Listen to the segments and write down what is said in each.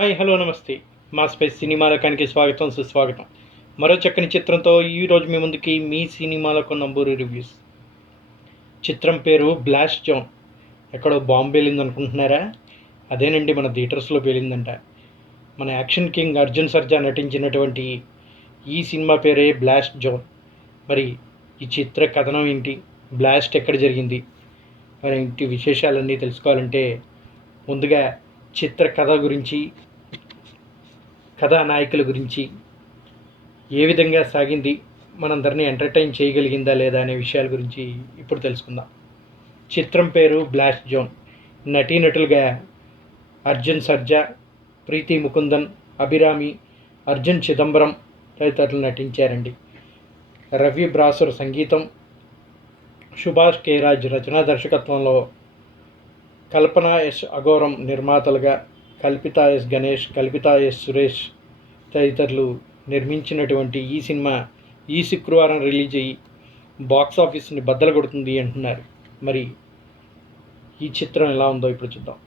Hi hello నమస్తే. మా space cinema రకానికి స్వాగతం సుస్వాగతం. మరో చక్కని చిత్రంతో ఈరోజు మీ ముందుకి మీ సినిమాలకు నంబూరు రివ్యూస్. చిత్రం పేరు బ్లాస్ట్ జోన్. ఎక్కడో బాంబు పేలింది అనుకుంటున్నారా? అదేనండి, మన థియేటర్స్లో పేలిందంట. మన యాక్షన్ కింగ్ అర్జున్ సర్జా నటించినటువంటి ఈ సినిమా పేరే బ్లాస్ట్ జోన్. మరి ఈ చిత్ర కథనం ఏంటి, బ్లాస్ట్ ఎక్కడ జరిగింది, మరి ఇంటి విశేషాలన్నీ తెలుసుకోవాలంటే ముందుగా చిత్ర కథ గురించి, కథానాయకుల గురించి, ఏ విధంగా సాగింది, మనందరినీ ఎంటర్టైన్ చేయగలిగిందా లేదా అనే విషయాల గురించి ఇప్పుడు తెలుసుకుందాం. చిత్రం పేరు బ్లాస్ట్ జోన్. నటీనటులుగా అర్జున్ సర్జా, ప్రీతి ముకుందన్, అభిరామి, అర్జున్ చిదంబరం తదితరులు నటించారండి. రవి బ్రాసూర్ సంగీతం, సుభాష్ కే రాజ్ రచనా దర్శకత్వంలో, కల్పన ఎస్ అఘోరం నిర్మాతలుగా, కల్పిత ఎస్ గణేష్, కల్పిత ఎస్ సురేష్ తదితరులు నిర్మించినటువంటి ఈ సినిమా ఈ శుక్రవారం రిలీజ్ అయ్యి బాక్స్ ఆఫీస్ని బద్దలు కొడుతుంది అంటున్నారు. మరి ఈ చిత్రం ఎలా ఉందో ఇప్పుడు చూద్దాం.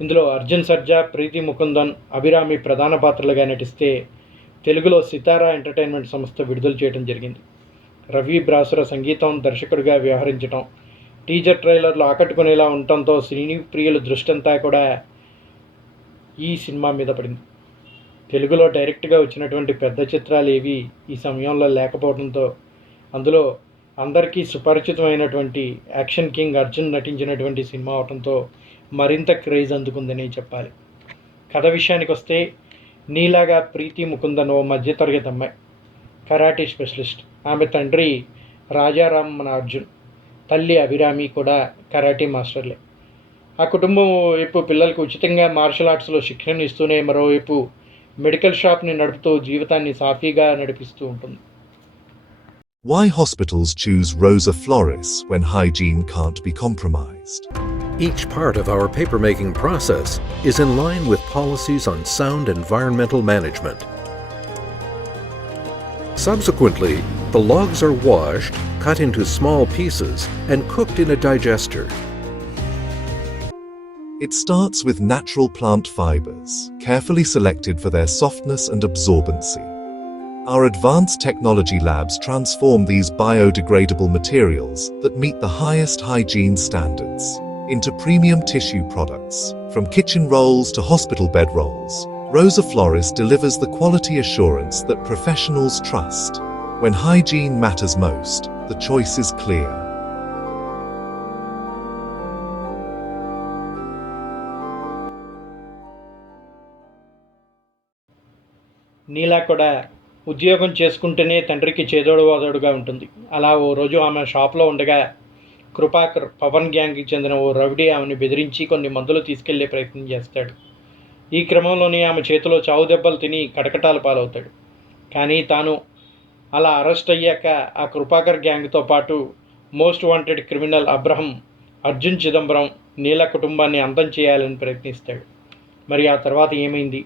ఇందులో అర్జున్ సర్జా, ప్రీతి ముకుందన్, అభిరామి ప్రధాన పాత్రలుగా నటిస్తే తెలుగులో సితారా ఎంటర్టైన్మెంట్ సంస్థ విడుదల చేయడం జరిగింది. రవి బ్రాసుర సంగీతం దర్శకుడిగా వ్యవహరించడం, టీజర్ ట్రైలర్లు ఆకట్టుకునేలా ఉండటంతో సినీ ప్రియుల దృష్టంతా కూడా ఈ సినిమా మీద పడింది. తెలుగులో డైరెక్ట్గా వచ్చినటువంటి పెద్ద చిత్రాలు ఏవి ఈ సమయంలో లేకపోవడంతో అందులో అందరికీ సుపరిచితమైనటువంటి యాక్షన్ కింగ్ అర్జున్ నటించినటువంటి సినిమా అవడంతో మరింత క్రేజ్ అందుకుందని చెప్పాలి. కథ విషయానికి వస్తే, నీలాగా ప్రీతి ముకుందన్ ఓ మధ్యతరగతి అమ్మాయి, కరాటే స్పెషలిస్ట్. ఆమె తండ్రి రాజారాం మన అర్జున్, తల్లి అభిరామి కూడా కరాటే మాస్టర్లే. ఆ కుటుంబం వైపు పిల్లలకు ఉచితంగా మార్షల్ ఆర్ట్స్లో శిక్షణ ఇస్తూనే మరోవైపు మెడికల్ షాప్ని నడుపుతూ జీవితాన్ని సాఫీగా నడిపిస్తూ ఉంటుంది. Why hospitals choose Rosa Flores when hygiene can't be compromised. Each part of our papermaking process is in line with policies on sound environmental management. Subsequently, the logs are washed, cut into small pieces, and cooked in a digester. It starts with natural plant fibers, carefully selected for their softness and absorbency. Our advanced technology labs transform these biodegradable materials that meet the highest hygiene standards into premium tissue products. From kitchen rolls to hospital bed rolls, Rosa Flores delivers the quality assurance that professionals trust. When hygiene matters most, the choice is clear. నీలా కూడా ఉద్యోగం చేసుకుంటేనే తండ్రికి చేదోడు వాదోడుగా ఉంటుంది. అలా ఓ రోజు ఆమె షాప్లో ఉండగా కృపాకర్ పవన్ గ్యాంగ్కి చెందిన ఓ రౌడీ ఆమెను బెదిరించి కొన్ని మందులు తీసుకెళ్లే ప్రయత్నం చేస్తాడు. ఈ క్రమంలోనే ఆమె చేతిలో చావు దెబ్బలు తిని కటకటాల పాలవుతాడు. కానీ తాను అలా అరెస్ట్ అయ్యాక ఆ కృపాకర్ గ్యాంగ్తో పాటు most wanted criminal Abraham, Arjun Chidambaram, Neela కుటుంబాన్ని అంతం చేయాలని ప్రయత్నిస్తాడు. మరి ఆ తర్వాత ఏమైంది,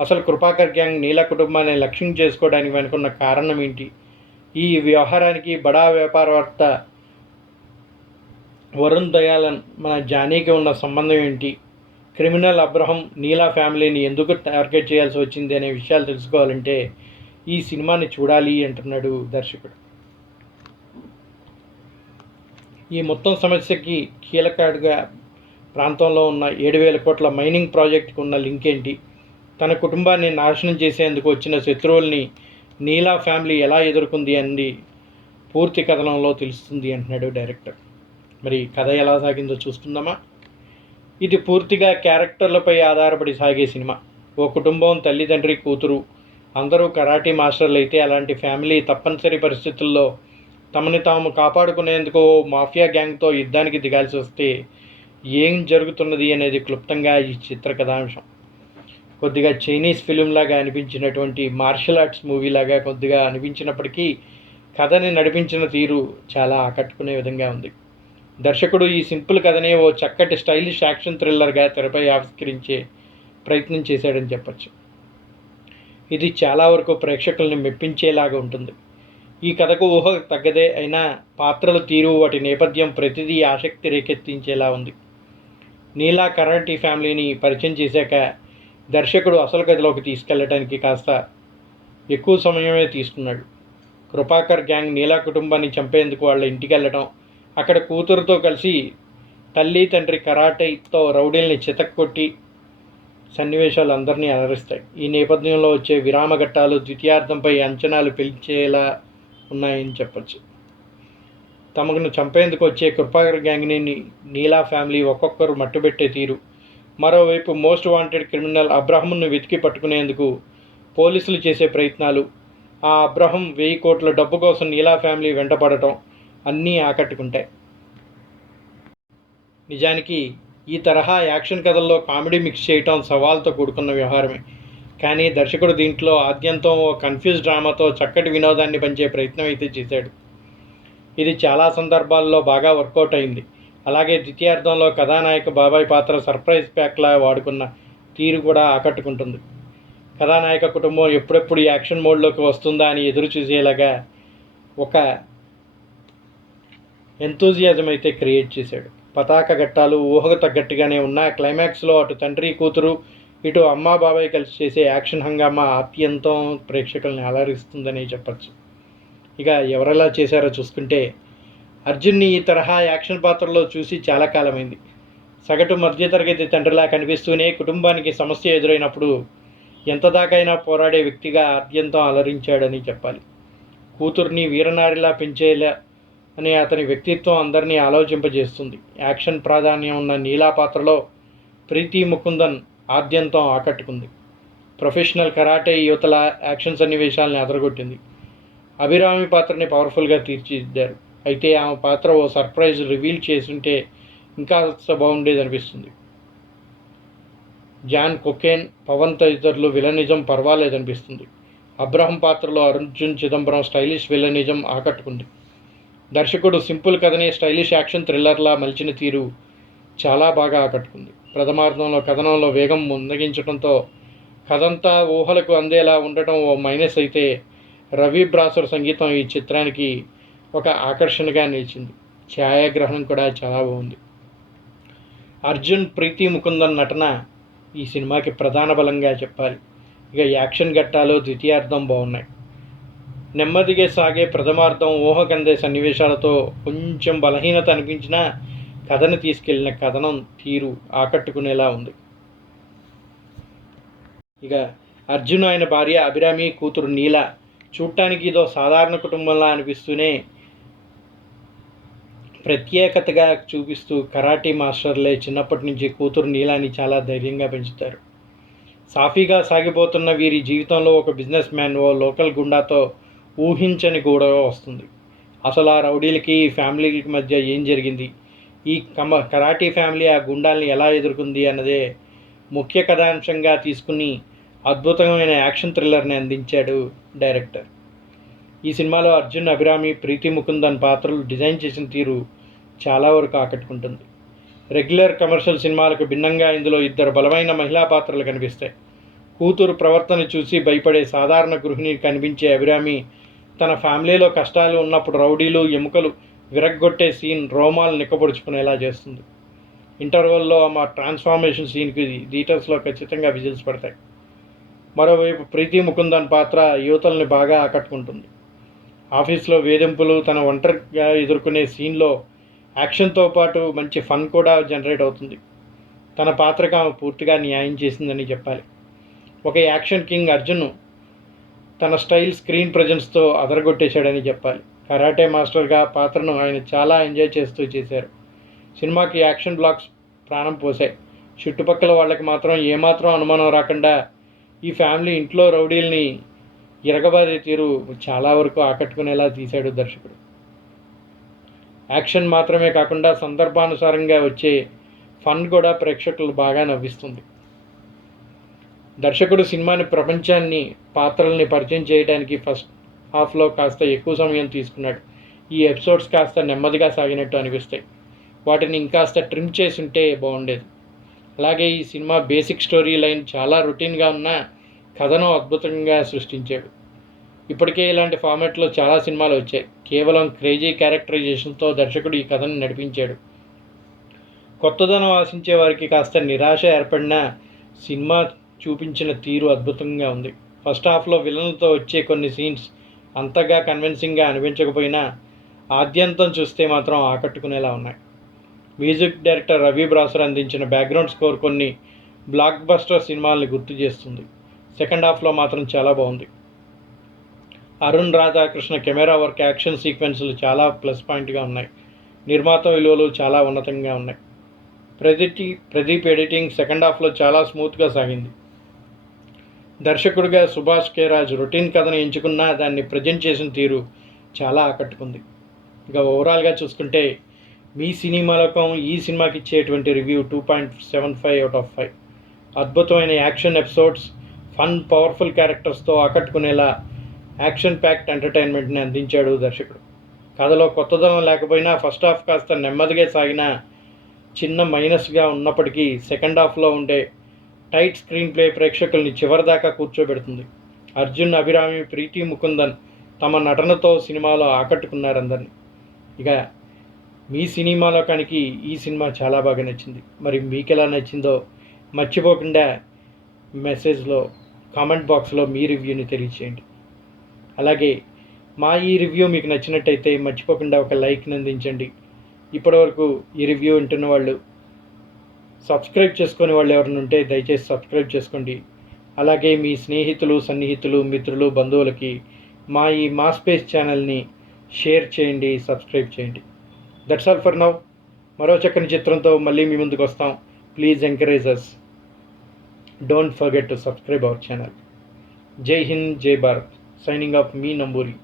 అసలు కృపాకర్ గ్యాంగ్ నీల కుటుంబాన్ని లక్ష్యం చేసుకోవడానికి వెనుకున్న కారణం ఏంటి, ఈ వ్యవహారానికి బడా వ్యాపారవేత్త వరుణ్ దయాలన్ మన జానీకి ఉన్న సంబంధం ఏంటి, క్రిమినల్ అబ్రహం నీలా ఫ్యామిలీని ఎందుకు టార్గెట్ చేయాల్సి వచ్చింది అనే విషయాలు తెలుసుకోవాలంటే ఈ సినిమాని చూడాలి అంటున్నాడు దర్శకుడు. ఈ మొత్తం సమస్యకి కీలకగా ప్రాంతంలో ఉన్న 7,000 కోట్ల మైనింగ్ ప్రాజెక్టుకు ఉన్న లింక్ ఏంటి, తన కుటుంబాన్ని నాశనం చేసేందుకు వచ్చిన శత్రువుల్ని నీలా ఫ్యామిలీ ఎలా ఎదుర్కొంది అని పూర్తి కథనంలో తెలుస్తుంది అంటున్నాడు డైరెక్టర్. మరి కథ ఎలా సాగిందో చూస్తుందామా. ఇది పూర్తిగా క్యారెక్టర్లపై ఆధారపడి సాగే సినిమా. ఓ కుటుంబం, తల్లిదండ్రి, కూతురు అందరూ కరాటే మాస్టర్లు అయితే అలాంటి ఫ్యామిలీ తప్పనిసరి పరిస్థితుల్లో తమని తాము కాపాడుకునేందుకు మాఫియా గ్యాంగ్తో యుద్ధానికి దిగాల్సి వస్తే ఏం జరుగుతున్నది అనేది క్లుప్తంగా ఈ చిత్ర కథాంశం. కొద్దిగా చైనీస్ ఫిలింలాగా అనిపించినటువంటి మార్షల్ ఆర్ట్స్ మూవీలాగా కొద్దిగా అనిపించినప్పటికీ కథని నడిపించిన తీరు చాలా ఆకట్టుకునే విధంగా ఉంది. దర్శకుడు ఈ సింపుల్ కథనే ఓ చక్కటి స్టైలిష్ యాక్షన్ థ్రిల్లర్గా తెరపై ఆవిష్కరించే ప్రయత్నం చేశాడని చెప్పచ్చు. ఇది చాలా వరకు ప్రేక్షకుల్ని మెప్పించేలాగా ఉంటుంది. ఈ కథకు ఊహ తగ్గదే అయినా పాత్రల తీరు, వాటి నేపథ్యం ప్రతిదీ ఆసక్తి రేకెత్తించేలా ఉంది. నీలా కరాటీ ఫ్యామిలీని పరిచయం చేశాక దర్శకుడు అసలు కథలోకి తీసుకెళ్ళడానికి కాస్త ఎక్కువ సమయమే తీసుకున్నాడు. కృపాకర్ గ్యాంగ్ నీలా కుటుంబాన్ని చంపేందుకు వాళ్ళ ఇంటికి వెళ్ళటం, అక్కడ కూతురుతో కలిసి తల్లి తండ్రి కరాటేతో రౌడీల్ని చితక్కొట్టి సన్నివేశాలు అందరినీ అలరిస్తాయి. ఈ నేపథ్యంలో వచ్చే విరామ ఘట్టాలు ద్వితీయార్థంపై అంచనాలు పెంచేలా ఉన్నాయని చెప్పచ్చు. తమను చంపేందుకు వచ్చే కృపాకర్ గ్యాంగ్ని నీలా ఫ్యామిలీ ఒక్కొక్కరు మట్టుబెట్టే తీరు, మరోవైపు మోస్ట్ వాంటెడ్ క్రిమినల్ అబ్రహంను వెతికి పట్టుకునేందుకు పోలీసులు చేసే ప్రయత్నాలు, ఆ అబ్రహం 1000 కోట్ల డబ్బు కోసం నీలా ఫ్యామిలీ వెంటపడటం అన్నీ ఆకట్టుకుంటాయి. నిజానికి ఈ తరహా యాక్షన్ కథల్లో కామెడీ మిక్స్ చేయటం సవాల్తో కూడుకున్న వ్యవహారమే. కానీ దర్శకుడు దీంట్లో ఆద్యంతం ఓ కన్ఫ్యూజ్ డ్రామాతో చక్కటి వినోదాన్ని పంచే ప్రయత్నం అయితే చేశాడు. ఇది చాలా సందర్భాల్లో బాగా వర్కౌట్ అయింది. అలాగే ద్వితీయార్థంలో కథానాయక బాబాయ్ పాత్ర సర్ప్రైజ్ ప్యాక్లా వాడుకున్న తీరు కూడా ఆకట్టుకుంటుంది. కథానాయక కుటుంబం ఎప్పుడెప్పుడు యాక్షన్ మోడ్లోకి వస్తుందా అని ఎదురు చూసేలాగా ఒక ఎంతూజియాజం అయితే క్రియేట్ చేశాడు. పతాక ఘట్టాలు ఊహకు తగ్గట్టుగానే ఉన్న క్లైమాక్స్లో అటు తండ్రి కూతురు ఇటు అమ్మా బాబాయ్ కలిసి చేసే యాక్షన్ హంగామా ఆత్యంతం ప్రేక్షకుల్ని అలరిస్తుందని చెప్పచ్చు. ఇక ఎవరెలా చేశారో చూసుకుంటే, అర్జున్ని ఈ తరహా యాక్షన్ పాత్రలో చూసి చాలా కాలమైంది. సగటు మధ్యతరగతి తండ్రిలా కనిపిస్తూనే కుటుంబానికి సమస్య ఎదురైనప్పుడు ఎంత దాకైనా పోరాడే వ్యక్తిగా ఆద్యంతం అలరించాడని చెప్పాలి. కూతుర్ని వీరనారిలా పెంచేలా అనే అతని వ్యక్తిత్వం అందరినీ ఆలోచింపజేస్తుంది. యాక్షన్ ప్రాధాన్యం ఉన్న నీలా పాత్రలో ప్రీతి ముకుందన్ ఆద్యంతం ఆకట్టుకుంది. ప్రొఫెషనల్ కరాటే యువతల యాక్షన్ సన్నివేశాలని అదరగొట్టింది. అభిరామి పాత్రని పవర్ఫుల్గా తీర్చిదిద్దారు. అయితే ఆమె పాత్ర ఓ సర్ప్రైజ్ రివీల్ చేసుంటే ఇంకా బాగుండేది అనిపిస్తుంది. జాన్ కొకేన్, పవన్ తదితరులు విలనిజం పర్వాలేదనిపిస్తుంది. అబ్రహం పాత్రలో అర్జున్ చిదంబరం స్టైలిష్ విలనిజం ఆకట్టుకుంది. దర్శకుడు సింపుల్ కథని స్టైలిష్ యాక్షన్ థ్రిల్లర్లా మలిచిన తీరు చాలా బాగా ఆకట్టుకుంది. ప్రథమార్థంలో కథనంలో వేగం ముందగించడంతో కథంతా ఊహలకు అందేలా ఉండటం ఓ మైనస్ అయితే, రవి బ్రాసర్ సంగీతం ఈ చిత్రానికి ఒక ఆకర్షణగా నిలిచింది. ఛాయాగ్రహణం కూడా చాలా బాగుంది. అర్జున్, ప్రీతి ముకుందన్ నటన ఈ సినిమాకి ప్రధాన బలంగా చెప్పాలి. ఇక యాక్షన్ ఘట్టాలు ద్వితీయార్థం బాగున్నాయి. నెమ్మదిగా సాగే ప్రథమార్థం ఊహకందే సన్నివేశాలతో కొంచెం బలహీనత అనిపించినా కథను తీసుకెళ్లిన కథనం తీరు ఆకట్టుకునేలా ఉంది. ఇక అర్జున్, ఆయన భార్య అభిరామి, కూతురు నీల చూడటానికి ఇదో సాధారణ కుటుంబంలా అనిపిస్తూనే ప్రత్యేకతగా చూపిస్తూ కరాటీ మాస్టర్లే చిన్నప్పటి నుంచి కూతురు నీలాని చాలా ధైర్యంగా పెంచుతారు. సాఫీగా సాగిపోతున్న వీరి జీవితంలో ఒక బిజినెస్ మ్యాన్ ఓ లోకల్ గుండాతో ఊహించని గొడవ వస్తుంది. అసలు ఆ రౌడీలకి ఫ్యామిలీకి మధ్య ఏం జరిగింది, ఈ కరాటీ ఫ్యామిలీ ఆ గుండాల్ని ఎలా ఎదుర్కొంది అన్నదే ముఖ్య కథాంశంగా తీసుకుని అద్భుతమైన యాక్షన్ థ్రిల్లర్ని అందించాడు డైరెక్టర్. ఈ సినిమాలో అర్జున్, అభిరామి, ప్రీతి ముకుందన్ పాత్రలు డిజైన్ చేసిన తీరు చాలా వరకు ఆకట్టుకుంటుంది. రెగ్యులర్ కమర్షియల్ సినిమాలకు భిన్నంగా ఇందులో 2 బలమైన మహిళా పాత్రలు కనిపిస్తాయి. కూతురు ప్రవర్తన చూసి భయపడే సాధారణ గృహిణి కనిపించే అభిరామి తన ఫ్యామిలీలో కష్టాలు ఉన్నప్పుడు రౌడీలు, ఎముకలు విరగ్గొట్టే సీన్ రోమాలు నిక్కపొడుచుకునేలా చేస్తుంది. ఇంటర్వెల్లో మా ట్రాన్స్ఫార్మేషన్ సీన్కి థియేటర్స్లో ఖచ్చితంగా విజిల్స్ పడతాయి. మరోవైపు ప్రీతి ముకుందన్ పాత్ర యువతల్ని బాగా ఆకట్టుకుంటుంది. ఆఫీస్లో వేధింపులు, తన ఒంటరిగా ఎదుర్కొనే సీన్లో యాక్షన్తో పాటు మంచి ఫన్ కూడా జనరేట్ అవుతుంది. తన పాత్రకు ఆమె పూర్తిగా న్యాయం చేసిందని చెప్పాలి. ఒక యాక్షన్ కింగ్ అర్జున్ తన స్టైల్, స్క్రీన్ ప్రజెన్స్తో అదరగొట్టేశాడని చెప్పాలి. కరాటే మాస్టర్గా పాత్రను ఆయన చాలా ఎంజాయ్ చేస్తూ చేశారు. సినిమాకి యాక్షన్ బ్లాక్స్ ప్రాణం పోసాయి. చుట్టుపక్కల వాళ్ళకి మాత్రం ఏమాత్రం అనుమానం రాకుండా ఈ ఫ్యామిలీ ఇంట్లో రౌడీల్ని ఇరగబాదే తీరు చాలా వరకు ఆకట్టుకునేలా తీశాడు దర్శకుడు. యాక్షన్ మాత్రమే కాకుండా సందర్భానుసారంగా వచ్చే ఫన్ కూడా ప్రేక్షకులు బాగా నవ్విస్తుంది. దర్శకుడు సినిమాని ప్రపంచాన్ని, పాత్రల్ని పరిచయం చేయడానికి ఫస్ట్ హాఫ్లో కాస్త ఎక్కువ సమయం తీసుకున్నాడు. ఈ ఎపిసోడ్స్ కాస్త నెమ్మదిగా సాగినట్టు అనిపిస్తాయి. వాటిని ఇంకాస్త ట్రిమ్ చేసి ఉంటే బాగుండేది. అలాగే ఈ సినిమా బేసిక్ స్టోరీ లైన్ చాలా రొటీన్గా ఉన్న కథను అద్భుతంగా సృష్టించాడు. ఇప్పటికే ఇలాంటి ఫార్మాట్లో చాలా సినిమాలు వచ్చాయి. కేవలం క్రేజీ క్యారెక్టరైజేషన్తో దర్శకుడు ఈ కథను నడిపించాడు. కొత్తదనం ఆశించే వారికి కాస్త నిరాశ ఏర్పడినా సినిమా చూపించిన తీరు అద్భుతంగా ఉంది. ఫస్ట్ హాఫ్లో విలన్లతో వచ్చే కొన్ని సీన్స్ అంతగా కన్విన్సింగ్గా అనిపించకపోయినా ఆద్యంతం చూస్తే మాత్రం ఆకట్టుకునేలా ఉన్నాయి. మ్యూజిక్ డైరెక్టర్ రవి బ్రాసర్ అందించిన బ్యాక్గ్రౌండ్ స్కోర్ కొన్ని బ్లాక్ బస్టర్ సినిమాల్ని గుర్తు చేస్తుంది. సెకండ్ హాఫ్లో మాత్రం చాలా బాగుంది. Arun Radhakrishna camera work, action సీక్వెన్సులు చాలా ప్లస్ పాయింట్గా ఉన్నాయి. నిర్మాత విలువలు చాలా ఉన్నతంగా ఉన్నాయి. ప్రదీప్ ఎడిటింగ్ సెకండ్ హాఫ్లో చాలా స్మూత్గా సాగింది. దర్శకుడిగా సుభాష్ కే రాజ్ రొటీన్ కథను ఎంచుకున్నా దాన్ని ప్రజెంట్ చేసిన తీరు చాలా ఆకట్టుకుంది. ఇక ఓవరాల్గా చూసుకుంటే మీ సినిమాలోకం ఈ సినిమాకి ఇచ్చేటువంటి రివ్యూ 2.75/5. అద్భుతమైన యాక్షన్ ఎపిసోడ్స్, ఫన్ పవర్ఫుల్ క్యారెక్టర్స్తో ఆకట్టుకునేలా యాక్షన్ ప్యాక్డ్ ఎంటర్టైన్మెంట్ని అందించాడు దర్శకుడు. కథలో కొత్తదనం లేకపోయినా ఫస్ట్ హాఫ్ కాస్త నెమ్మదిగా సాగిన చిన్న మైనస్గా ఉన్నప్పటికీ సెకండ్ హాఫ్లో ఉండే టైట్ స్క్రీన్ ప్లే ప్రేక్షకుల్ని చివరిదాకా కూర్చోబెడుతుంది. అర్జున్, అభిరామి, ప్రీతి ముకుందన్ తమ నటనతో సినిమాలో ఆకట్టుకున్నారు అందరినీ. ఇక మీ సినిమాలోకానికి ఈ సినిమా చాలా బాగా నచ్చింది. మరి మీకు ఎలా నచ్చిందో మర్చిపోకుండా మెసేజ్లో కామెంట్ బాక్స్లో మీ రివ్యూని తెలియచేయండి. అలాగే మా ఈ రివ్యూ మీకు నచ్చినట్టయితే మర్చిపోకుండా ఒక లైక్ని అందించండి. ఇప్పటివరకు ఈ రివ్యూ వింటున్న వాళ్ళు, సబ్స్క్రైబ్ చేసుకునే వాళ్ళు ఎవరైనా ఉంటే దయచేసి సబ్స్క్రైబ్ చేసుకోండి. అలాగే మీ స్నేహితులు, సన్నిహితులు, మిత్రులు, బంధువులకి మా స్పేస్ ఛానల్ని షేర్ చేయండి, సబ్స్క్రైబ్ చేయండి. That's all for now. మరో చక్కని చిత్రంతో మళ్ళీ మీ ముందుకు వస్తాం. Please encourage us. Don't forget to subscribe our channel. జై హింద్, జై భారత్. సైనింగ్ ఆఫ్ మీ నంబూరి.